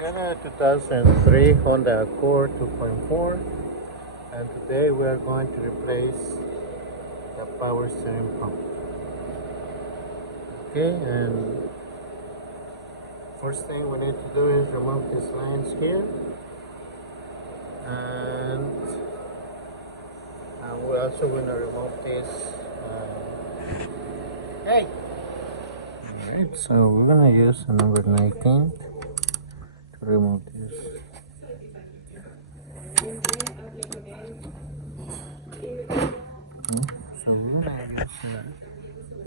Got a 2003 Honda Accord 2.4, and today we are going to replace the power steering pump. Okay, and first thing we need to do is remove these lines here, and we're also going to remove this. Hey! Alright, so we're going to use a number 19 to remove this. So we're gonna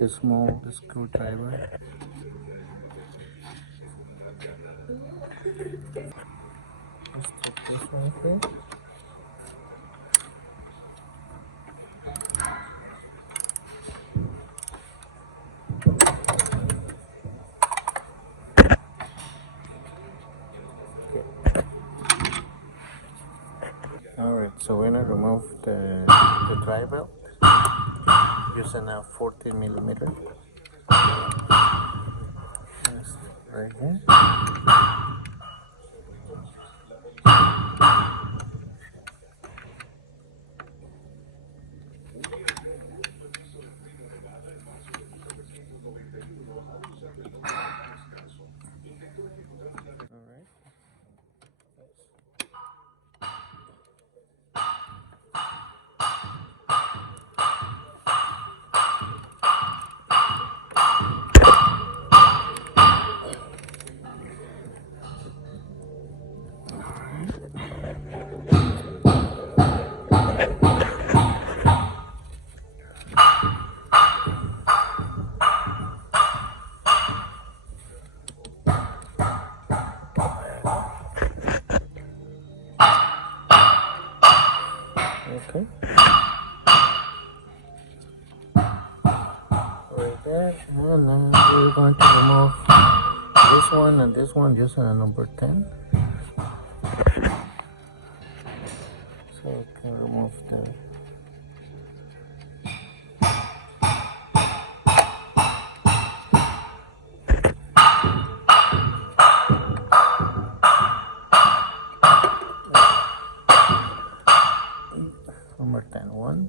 use a small screwdriver. Let's take this one here. Alright, so we're gonna remove the dry belt using a 14 millimeter. Just right here. Okay. Right there. And now we're going to remove this one and this one using a number 10. So we can remove the number 10 one.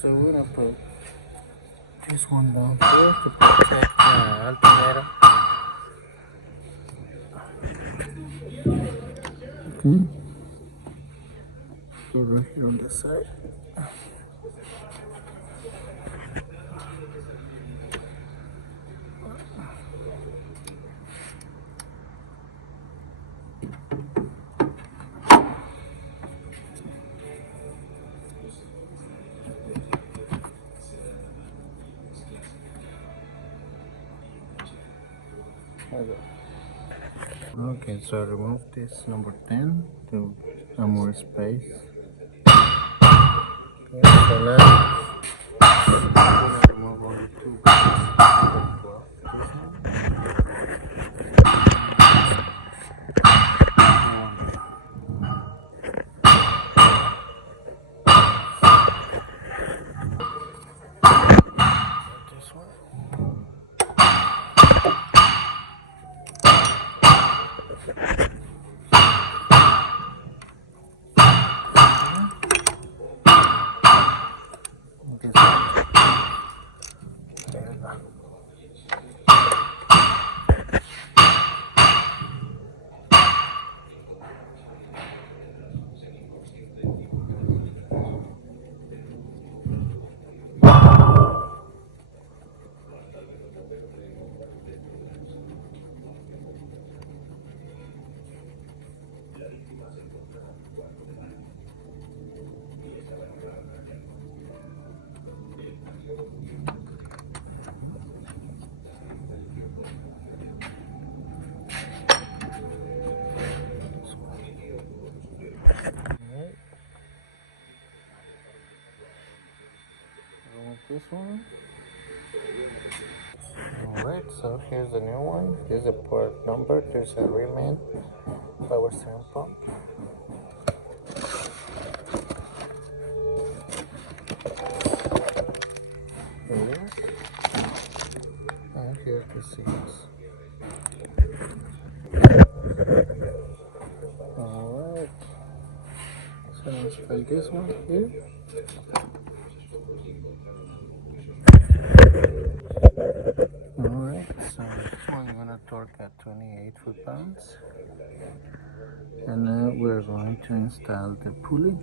So we're gonna put this one down here to protect the alternator. Okay. So right here on the side. Okay, so remove this number 10 to have more space. Okay, so now we're gonna remove only two parts. This one. this one. Alright, so here's the new one. Here's the port number. There's a Reman power steering pump. Here. And here's the seats. Alright. So let's try this one here. Alright, so I'm gonna torque at 28 foot-pounds. And now we're going to install the pulley.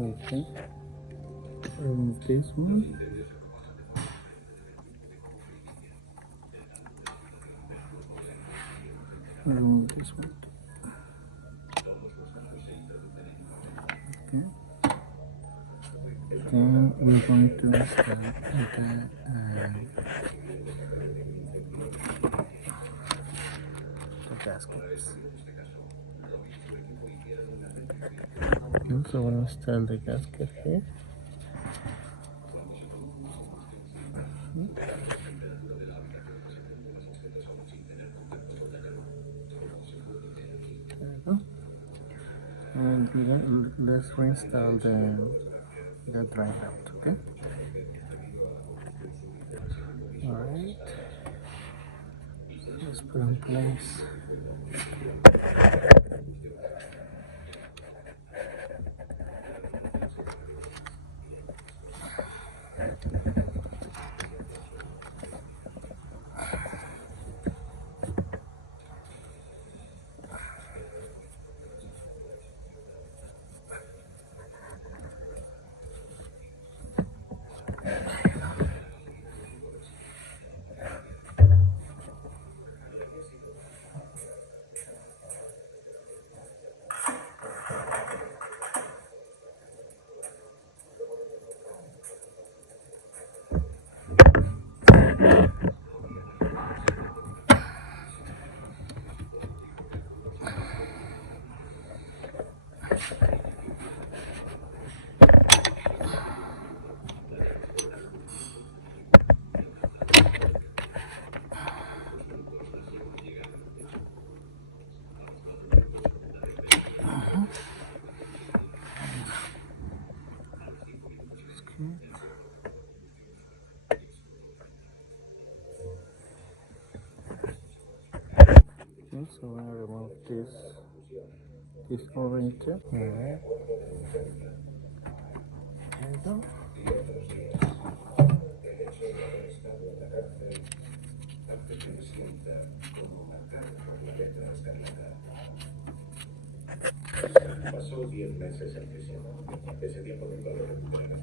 Okay, remove this one. Remove this one. Okay. Then we're going to install the gaskets. You also want to install the gasket here. There we go. And let's reinstall the dry belt, okay? Alright. Let's put in place. So I'm gonna remove this orange tip. Alright. There you go. Pasó 10 meses en prisión. Ese tiempo nunca lo recuperará.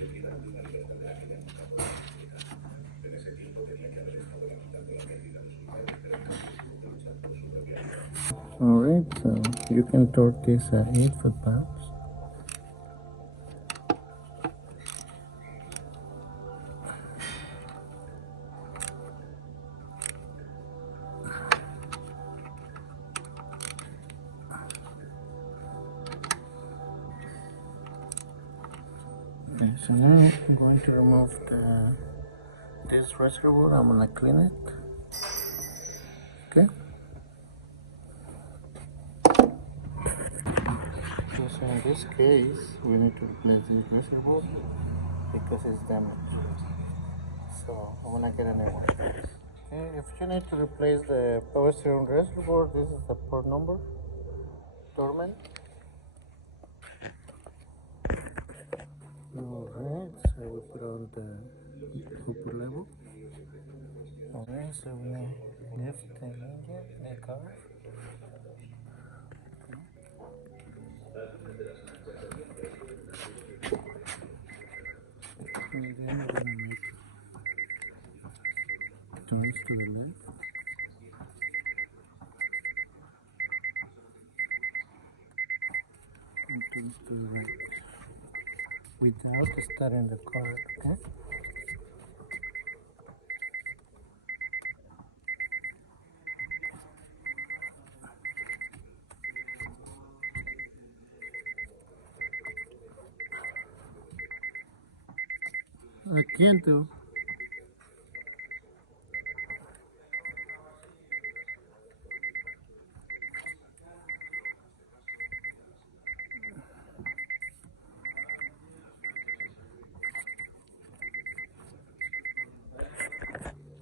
El final de una libertad de la que ya nunca podrá explicar. En ese tiempo tenía que haber estado lamentando la pérdida de su madre, pero tuvo que luchar por su propia vida. Alright, so you can torque this 8 foot-pounds. Okay, so now I'm going to remove this reservoir. I'm gonna clean it. Okay. So in this case, we need to replace this reservoir because it's damaged. So I'm gonna get a new one. Okay, if you need to replace the power steering reservoir, this is the port number. Dormant. Alright, so we put on the upper level. Alright, so we lift the engine, the cover. And then we're gonna make turns to the left. And turns to the right. Without starting the car, okay? I can't do.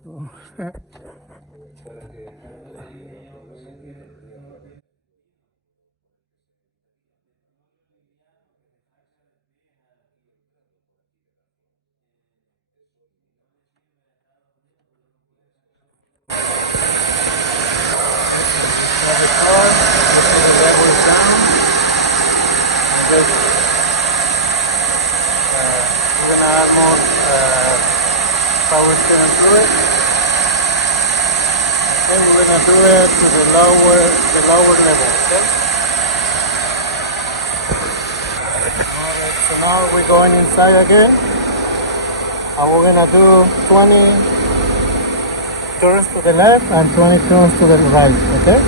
Oh. We're gonna add more power steering fluid. Okay, we're gonna do it to the lower level. Okay. Alright, so now we're going inside again, and we're gonna do 20 turns to the left and 20 turns to the right. Okay.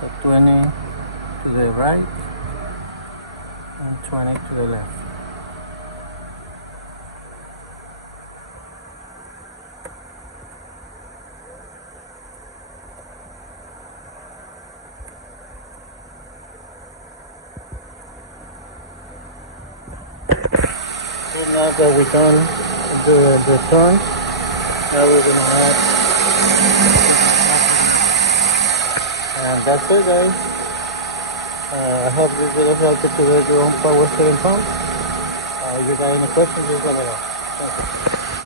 So 20 to the right and 20 to the left. So now that we're done the turns, now we're gonna add, and that's it, guys. I hope this video helped you to build your own power steering pump. If you got any questions, just let me know. Thank you.